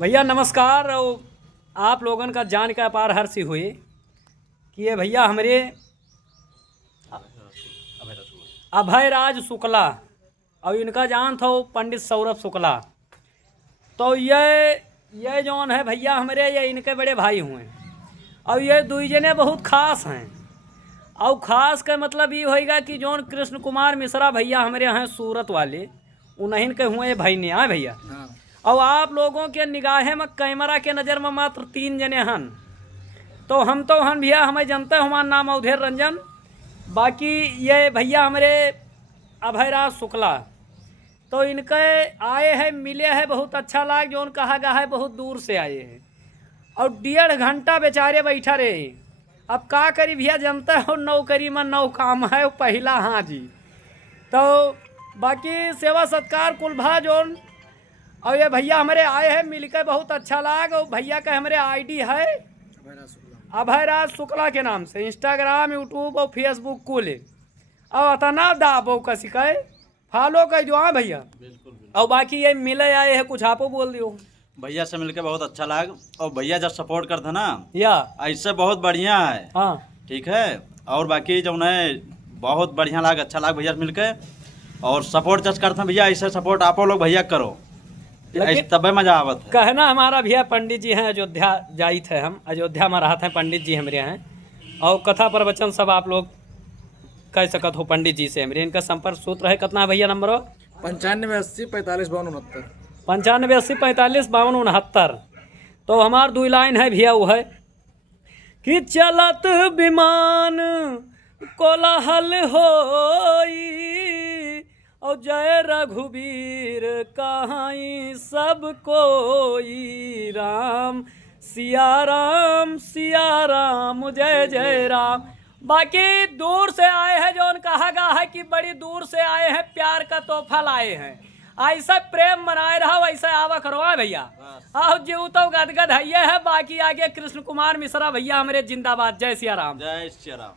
भैया नमस्कार। और आप लोगन का जान का अपार हर्ष हुए कि ये भैया हमारे अभयराज शुक्ला और इनका जान था पंडित सौरभ शुक्ला। तो ये जौन है भैया हमारे ये इनके बड़े भाई हुए और ये दुई जने बहुत खास हैं। और ख़ास का मतलब ये होएगा कि जौन कृष्ण कुमार मिश्रा भैया हमारे हैं सूरत वाले उन्हीं के हुए भाई ने आए भैया। और आप लोगों के निगाहें में कैमरा के नज़र में मात्र 3 जने हन। तो हम भैया हमें जानते हैं, हमारा नाम अवधेर रंजन। बाकी ये भैया हमारे अभयराज शुक्ला तो इनके आए हैं मिले हैं, बहुत अच्छा लाग जो कहा गया है बहुत दूर से आए हैं और 1.5 घंटा बेचारे बैठा रहे। अब का करी भैया जानते हो, नौकरी में नौ काम है पहला। हाँ जी। तो बाकी सेवा सत्कार कुलभा जोन और ये भैया हमारे आए हैं मिलकर बहुत अच्छा लाग। और भैया का हमारे आईडी है अभयराज शुक्ला के नाम से, इंस्टाग्राम यूट्यूब और फेसबुक कुल और अतना दाबो का सिखाए फॉलो कर जो। हाँ भैया और बाकी ये मिले आए हैं, कुछ आपो बोल दियो। भैया से मिलके बहुत अच्छा लगा और भैया जब सपोर्ट करते ना या ऐसे बहुत बढ़िया है। हाँ ठीक है। और बाकी जो है बहुत बढ़िया लगा, अच्छा लगा भैया से मिलके और सपोर्ट जस करते हैं भैया, ऐसे सपोर्ट आप लोग भैया करो, ऐसे तबे मजा आवत है। कहना हमारा भैया पंडित जी हैं, अयोध्या जाई थे हम, अयोध्या में रहा थे पंडित जी हमारे हैं और कथा प्रवचन सब आप लोग कह सकत हो पंडित जी से। हमारे इनका संपर्क सूत्र है कितना भैया नंबर 95 80 45 52 69 95 80 45 52 69। तो हमार 2 लाइन है भैया वो है कि चलत विमान कोलाहल होई और जय रघुवीर कहाई सब कोई, राम सिया राम जय जय राम। बाकी दूर से आए हैं जो कहा गया है कि बड़ी दूर से आए हैं, प्यार का तोहफा लाए हैं। ऐसा प्रेम मनाए रहो, ऐसा आवा करो भैया। आओ जीव तो गदगद है। बाकी आगे कृष्ण कुमार मिश्रा भैया हमारे जिंदाबाद। जय सिया राम। जय श्री राम।